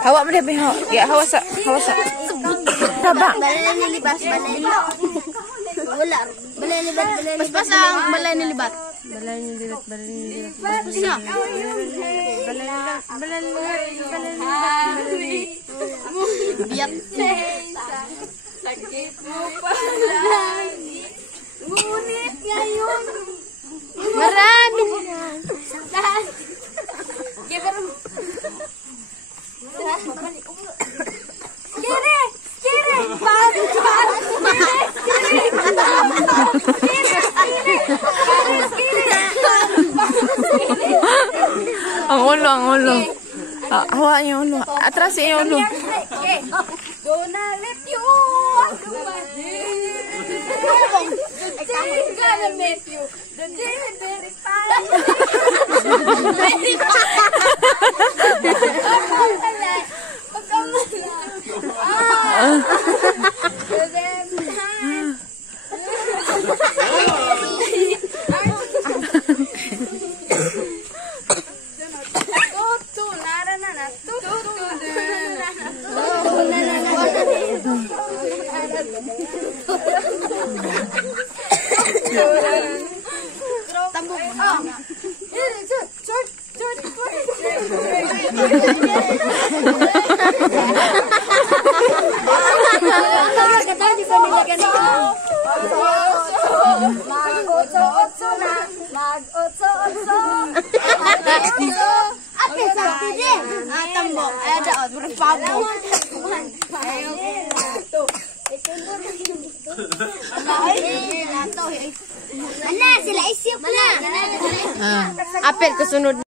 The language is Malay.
Hawa boleh behok. Ya, hawasak. Tabak. Balai ni libat. Bola. Balai libat. Pas-pasang balai ni libat. Biar sakit lupa lagi. Ngunit ngayon. Marami. Kiri. Ang ulo. Hawa yung ulo. Atras yung ulo. Don't let you walk away. I'm gonna make you the very fine. Ana, sila isip na. Apel kesunod.